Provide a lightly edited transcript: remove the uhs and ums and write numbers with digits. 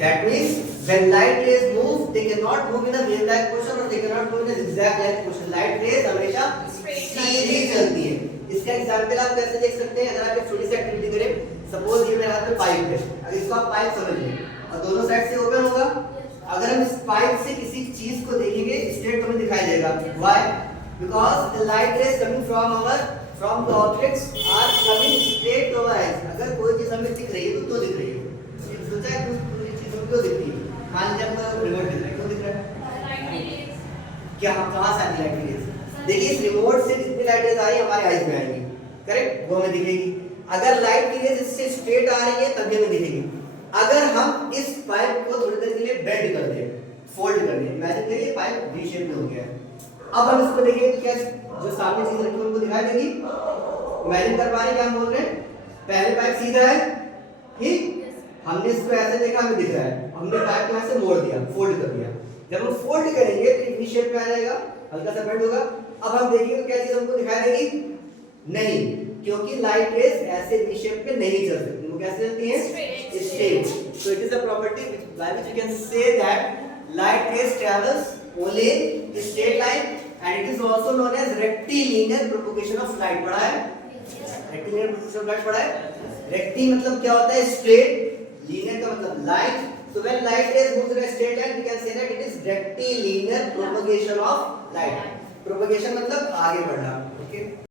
That means when light rays move, they cannot move in a wave-like motion or they cannot move in a zigzag-like motion. Light rays हमेशा सीधी चलती है. इसका example आप कैसे देख सकते हैं? अगर आप एक छोटी सी एक्टिविटी करें, सपोज ये मेरे हाथ में पाइप है, अगर इसको आप पाइप समझ लें और दोनों साइड से ओपन होगा, अगर हम इस पाइप से किसी चीज को देखेंगे स्ट्रेट हमें दिखाई देगा. Why? Because the light rays coming from the objects are coming straight to our eyes. अगर कोई चीज हमें दिख रही है तो क्यों दिख रही है? सोचा है कोई चीज हमें क्यों दिख रही है? मान लीजिए हमको रिमोट दिख रहा है, क्यों दिख रहा है? क्या हम कहाँ से आती लाइट रेज? देखिए इस रिमोट से जितनी लाइट रेज आ रही है हमारे आईज में आएंगी, करेक्ट? वो हमें दिखेगी. अगर लाइट की रेज इससे स्ट्रेट आ रही है तभी हमें दिखेगी. अगर हम इस पाइप को थोड़ी देर के लिए बेंड कर दें, फोल्ड कर दें, इमेजिन करिए ये पाइप वी शेप में हो गया है. अब हम इसको देखेंगे तो क्या जो सामने चीज रखी है उनको दिखाई देगी? इमेजिन कर पा रहे हैं क्या हम बोल रहे हैं? पहले पाइप सीधा है, ठीक? हमने इसको ऐसे देखा, हमें दिख रहा है, हमने पाइप को ऐसे मोड़ दिया, फोल्ड कर दिया. जब हम फोल्ड करेंगे तो वी शेप में आ जाएगा, हल्का सा बेंड होगा. अब हम देखेंगे तो क्या चीज हमको दिखाई देगी? नहीं, क्योंकि लाइट रेज ऐसे वी शेप में नहीं चल सकती. वो कैसे चलती हैं? Straight. So it is a property by which you can say that light rays travels only in straight line and it is also known as rectilinear propagation of light. पढ़ा है? rectilinear propagation of light पढ़ा है? recti मतलब क्या होता है? straight. linear का मतलब line. So when light rays moves in a straight line we can say that it is rectilinear propagation of light. propagation मतलब आगे बढ़ना.